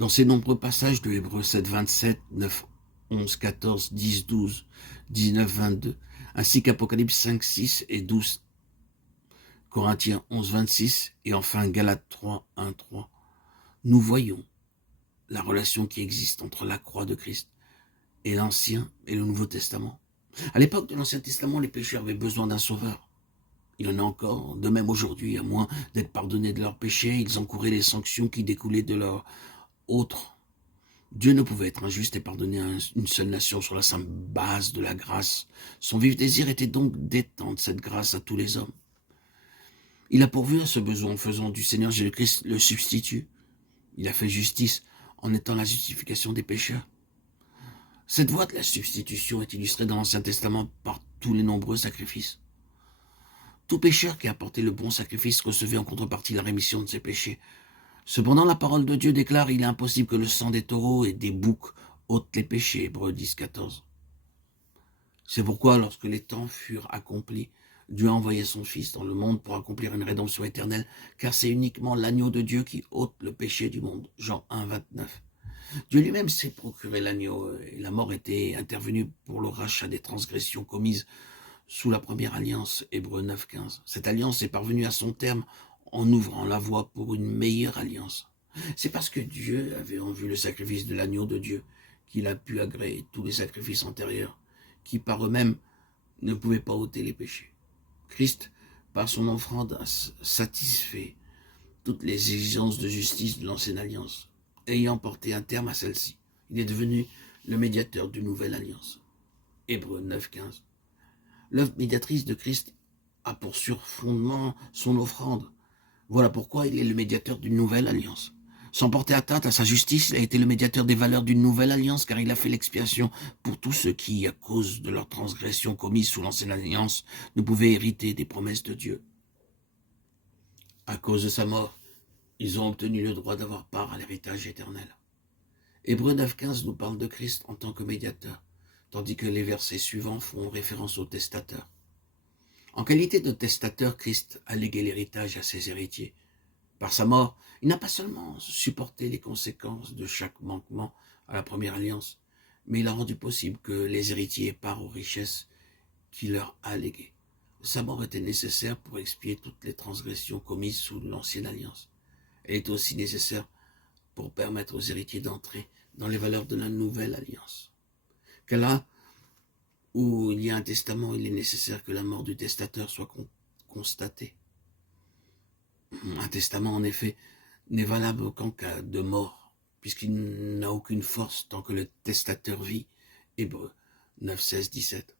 Dans ces nombreux passages de Hébreux 7, 27, 9, 11, 14, 10, 12, 19, 22, ainsi qu'Apocalypse 5, 6 et 12, Corinthiens 11, 26 et enfin Galates 3, 1, 3, nous voyons la relation qui existe entre la croix de Christ et l'Ancien et le Nouveau Testament. À l'époque de l'Ancien Testament, les pécheurs avaient besoin d'un sauveur. Il y en a encore, de même aujourd'hui, à moins d'être pardonnés de leurs péchés, ils encouraient les sanctions qui découlaient de leur autre. Dieu ne pouvait être injuste et pardonner à une seule nation sur la simple base de la grâce. Son vif désir était donc d'étendre cette grâce à tous les hommes. Il a pourvu à ce besoin en faisant du Seigneur Jésus-Christ le substitut. Il a fait justice en étant la justification des pécheurs. Cette voie de la substitution est illustrée dans l'Ancien Testament par tous les nombreux sacrifices. Tout pécheur qui apportait le bon sacrifice recevait en contrepartie la rémission de ses péchés. Cependant, la parole de Dieu déclare qu'il est impossible que le sang des taureaux et des boucs ôte les péchés. Hébreux 10, 14. C'est pourquoi, lorsque les temps furent accomplis, Dieu a envoyé son Fils dans le monde pour accomplir une rédemption éternelle, car c'est uniquement l'agneau de Dieu qui ôte le péché du monde. Jean 1, 29. Dieu lui-même s'est procuré l'agneau, et la mort était intervenue pour le rachat des transgressions commises sous la première alliance. Hébreux 9, 15. Cette alliance est parvenue à son terme en ouvrant la voie pour une meilleure alliance. C'est parce que Dieu avait en vue le sacrifice de l'agneau de Dieu qu'il a pu agréer tous les sacrifices antérieurs, qui par eux-mêmes ne pouvaient pas ôter les péchés. Christ, par son offrande, a satisfait toutes les exigences de justice de l'ancienne alliance, ayant porté un terme à celle-ci. Il est devenu le médiateur d'une nouvelle alliance. Hébreux 9, 15. L'œuvre médiatrice de Christ a pour surfondement son offrande. Voilà pourquoi il est le médiateur d'une nouvelle alliance. Sans porter atteinte à sa justice, il a été le médiateur des valeurs d'une nouvelle alliance, car il a fait l'expiation pour tous ceux qui, à cause de leurs transgressions commises sous l'ancienne alliance, ne pouvaient hériter des promesses de Dieu. À cause de sa mort, ils ont obtenu le droit d'avoir part à l'héritage éternel. Hébreux 9.15 nous parle de Christ en tant que médiateur, tandis que les versets suivants font référence au testateur. En qualité de testateur, Christ a légué l'héritage à ses héritiers. Par sa mort, il n'a pas seulement supporté les conséquences de chaque manquement à la première alliance, mais il a rendu possible que les héritiers aient part aux richesses qu'il leur a léguées. Sa mort était nécessaire pour expier toutes les transgressions commises sous l'ancienne alliance. Elle est aussi nécessaire pour permettre aux héritiers d'entrer dans les valeurs de la nouvelle alliance. Car là où il y a un testament, il est nécessaire que la mort du testateur soit constatée. Un testament, en effet, n'est valable qu'en cas de mort, puisqu'il n'a aucune force tant que le testateur vit. Hébreux 9, 16, 17.